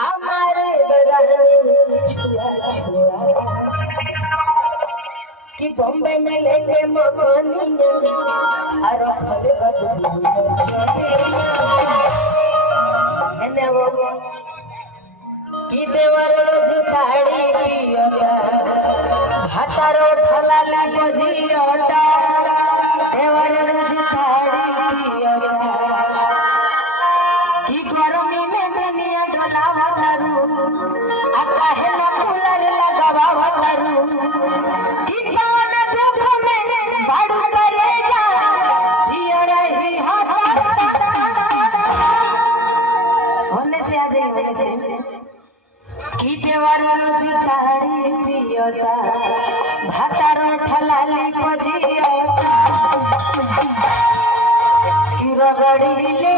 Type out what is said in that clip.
আমারে रानी छुआ छुआ कि बॉम्बे में लेंगे मकानिया और खले बदलू एने वो कि देवर रोज छाड़ी पियोता भातारो ठलाला बजियोता देवर रोज छाड़ी पियोता कि गरमी में दुनिया डोलावा करू आ काहे ना कूलर लगावा करू कि कौन दुख में बाड़ू करे जा जियो रही होने से आ जाइए होने से कि देवर रोज छाड़ी पियोता भातारो ठलाली बजियोता कि रगड़ी ले